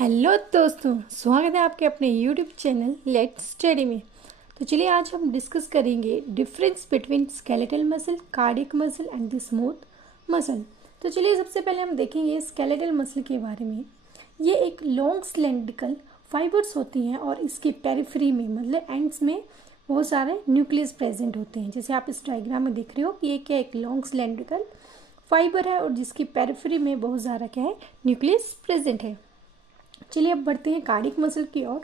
Hello दोस्तों, स्वागत है आपके अपने यूट्यूब चैनल लेट्स स्टडी में। तो चलिए आज हम डिस्कस करेंगे difference between skeletal muscle, cardiac muscle and the smooth muscle. तो चलिए सबसे पहले हम देखेंगे स्केलेटल मसल के बारे में। ये एक लॉन्ग सिलेंड्रिकल फाइबर्स होती हैं और इसके पेरिफेरी में मतलब एंड्स में बहुत सारे न्यूक्लियस प्रेजेंट होते हैं। जैसे आप इस डायग्राम में देख रहे हो कि ये क्या एक लॉन्ग सिलेंड्रिकल फाइबर है और जिसकी पेरिफेरी में बहुत सारा क्या है न्यूक्लियस प्रेजेंट है। चलिए अब बढ़ते हैं कार्डियक मसल की ओर।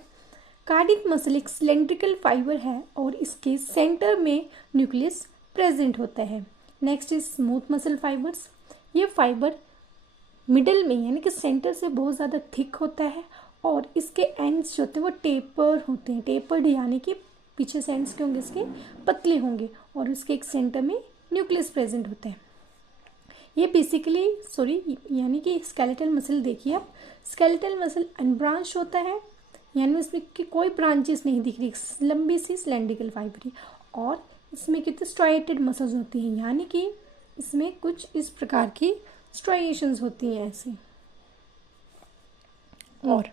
कार्डियक मसल एक सिलेंड्रिकल फाइबर है और इसके सेंटर में न्यूक्लियस प्रेजेंट होता है। Next is smooth muscle fibres. ये फाइबर मिडल में यानी कि सेंटर से बहुत ज़्यादा थिक होता है और इसके एंड्स जो होते हैं वो टेपर होते हैं। टेपर्ड यानी कि पीछे से एंड्स के होंगे इसके पतले होंगे और इसके एक सेंटर में न्यूक्लियस प्रेजेंट होता है। ये बेसिकली यानी कि स्केलेटल मसल देखिए आप, स्केलेटल मसल अनब्रांच होता है यानी इसमें कि कोई ब्रांचेस नहीं दिख रही, लंबी सी सिलेंड्रिकल फाइबर है और इसमें कितने स्ट्राइएटेड मसल्स होती हैं यानी कि इसमें कुछ इस प्रकार की स्ट्राइएशंस होती हैं ऐसे। और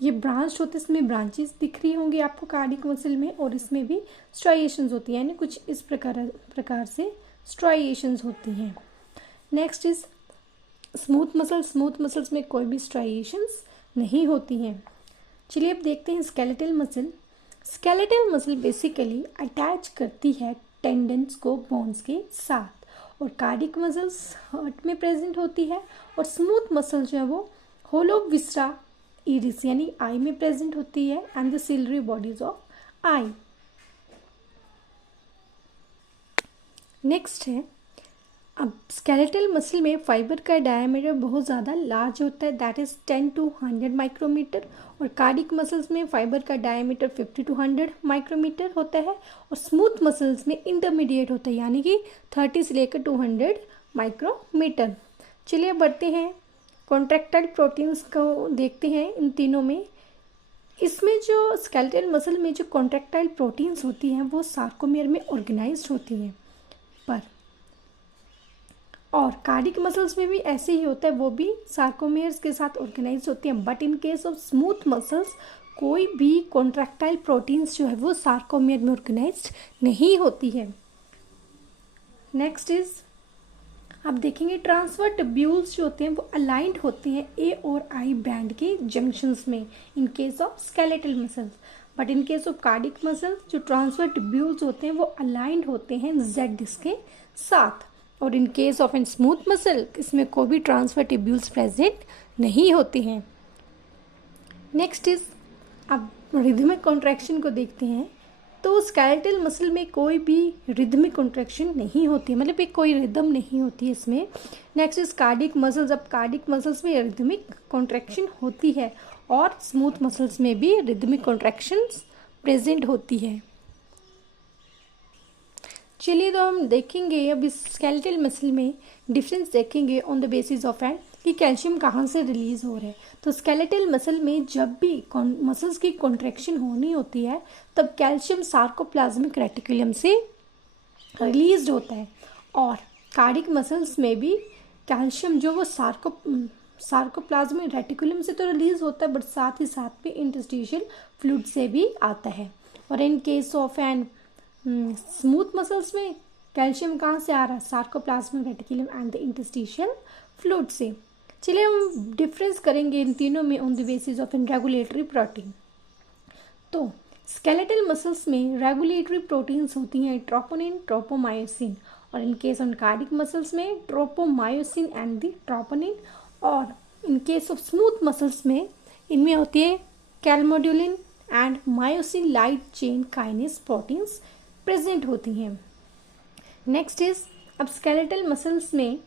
ये ब्रांच होते हैं, इसमें ब्रांचेस दिख रही होंगी आपको कार्डियक मसल में और इसमें भी स्ट्राइएशंस होती हैं यानी कुछ इस प्रकार से स्ट्राइएशंस होती हैं। Next is smooth muscle. Smooth muscles में कोई भी स्ट्राइएशंस नहीं होती हैं। चलिए अब देखते हैं skeletal muscle. Skeletal muscle basically attach करती है टेंडन्स को बोन्स के साथ और कार्डियक मसल्स हार्ट में प्रेजेंट होती है और स्मूथ मसल जो है वो होलो विस्रा इरिस यानी आई में प्रेजेंट होती है and the ciliary bodies of eye. Next है, अब स्केलेटल मसल में फाइबर का डायमीटर बहुत ज़्यादा लार्ज होता है, दैट इज़ 10 to 100 माइक्रोमीटर और कार्डियक मसल्स में फाइबर का डायमीटर 50 to 100 माइक्रोमीटर होता है और स्मूथ मसल्स में इंटरमीडिएट होता है यानी कि 30 से लेकर 200 माइक्रोमीटर। चलिए बढ़ते हैं कॉन्ट्रैक्टाइल प्रोटीन्स को देखते हैं। इन तीनों में इसमें जो स्केलेटल मसल में जो कॉन्ट्रैक्टाइल प्रोटीन्स होती हैं वो सार्कोमेयर में ऑर्गेनाइज्ड होती हैं, पर और कार्डियक मसल्स में भी ऐसे ही होता है, वो भी सार्कोमेयर्स के साथ ऑर्गेनाइज होती हैं। But in case of smooth muscles कोई भी कॉन्ट्रैक्टाइल प्रोटीन्स जो है वो सार्कोमेयर में ऑर्गेनाइज्ड नहीं होती है। नेक्स्ट इज आप देखेंगे ट्रांसफर ट्यूब्यूल्स जो होते हैं वो अलाइंड होते हैं ए और आई बैंड के जंक्शंस में इन case of skeletal muscles. But in case of cardiac muscles जो ट्रांसफर ट्यूब्यूल्स होते हैं वो अलाइंड होते हैं जेड डिस्क के साथ और in case of an smooth muscle इसमें कोई भी ट्रांसफर ट्यूब्यूल्स प्रेजेंट नहीं होती हैं। नेक्स्ट इज अब रिदमिक कॉन्ट्रैक्शन को देखते हैं। तो स्केलेटल मसल में कोई भी रिदमिक कॉन्ट्रैक्शन नहीं होती है, मतलब कोई रिदम नहीं होती है इसमें। Next is cardiac muscles. अब कार्डियक मसल्स में रिदमिक कॉन्ट्रैक्शन होती है और स्मूथ मसल्स में भी रिदमिक कॉन्ट्रैक्शंस प्रेजेंट होती है। चलिए तो हम देखेंगे अब इस स्केलेटल मसल में डिफरेंस देखेंगे on the basis of and कि कैल्शियम कहाँ से रिलीज हो रहा है। तो स्केलेटल मसल में जब भी मसल्स की कॉन्ट्रैक्शन होनी होती है तब कैल्शियम सार्कोप्लाज्मिक रेटिकुलम से रिलीज होता है और कार्डियक मसल्स में भी कैल्शियम जो वो सार्कोप्लाज्मिक रेटिकुलम से तो रिलीज होता है बट साथ ही साथ में इंटरस्टिशियल फ्लूइड से भी आता है। और in case of an smooth muscles में कैल्शियम कहाँ से आ रहा है, sarcoplasmic reticulum and the interstitial fluid से। चलिए हम डिफरेंस करेंगे इन तीनों में on the basis of an regulatory protein. तो स्केलेटल मसल्स में रेगुलेटरी प्रोटीन्स होती हैं ट्रोपोनिन, ट्रोपोमायोसिन और in case on cardiac muscles में ट्रोपोमायोसिन एंड द ट्रोपोनिन और in case of smooth muscles में इनमें होती है कैल्मोड्यूलिन and myosin light chain kinase proteins present होती हैं। नेक्स्ट इज अब स्केलेटल मसल्स में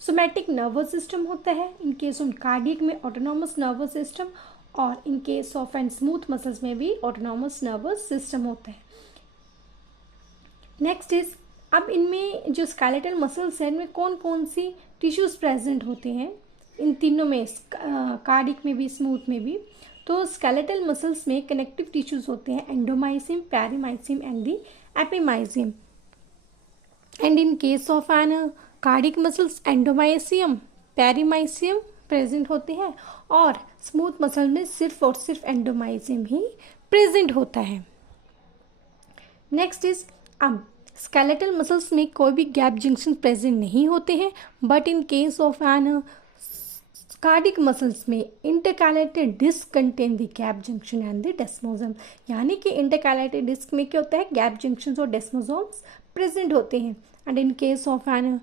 सोमैटिक नर्वस सिस्टम होता है, इन केस ऑफ कार्डियक में ऑटोनॉमस नर्वस सिस्टम और in case of and smooth muscles में भी ऑटोनॉमस नर्वस सिस्टम होता है। नेक्स्ट इज अब इनमें जो स्केलेटल मसल्स हैं इनमें कौन कौन सी टिश्यूज प्रेजेंट होते हैं इन तीनों में, कार्डियक में भी स्मूथ में भी। तो स्केलेटल मसल्स में कनेक्टिव टिश्यूज होते हैं endomysium, perimysium and the epimysium and in case of an cardiac muscles endomysium, perimysium, present होते हैं और स्मूथ मसल में सिर्फ और सिर्फ एंडोमाइजियम ही प्रेजेंट होता है। नेक्स्ट इज अब स्केलेटल मसल्स में कोई भी गैप जंक्शन प्रेजेंट नहीं होते हैं, but in case of an cardiac muscles में intercalated disc contain the gap junction and the desmosome. यानी कि इंटरकैलेटेड डिस्क में क्या होता है, गैप जंक्शन और डेस्मोसोम्स प्रेजेंट होते हैं। And in case of an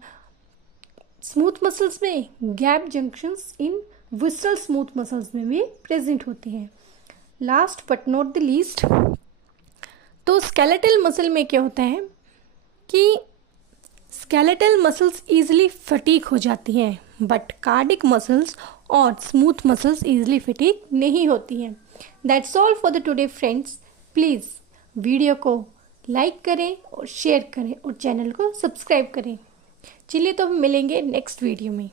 smooth muscles में gap junctions in visceral smooth muscles में भी प्रेजेंट होते हैं। Last but not the least, तो स्केलेटल मसल में क्या होता है कि स्केलेटल मसल्स ईजिली फटीक हो जाती हैं, बट कार्डिक मसल्स और स्मूथ मसल्स ईजिली फटीक नहीं होती हैं। That's all for the today friends. Please video को लाइक करें और शेयर करें और चैनल को सब्सक्राइब करें। चलिए तो हम मिलेंगे नेक्स्ट वीडियो में।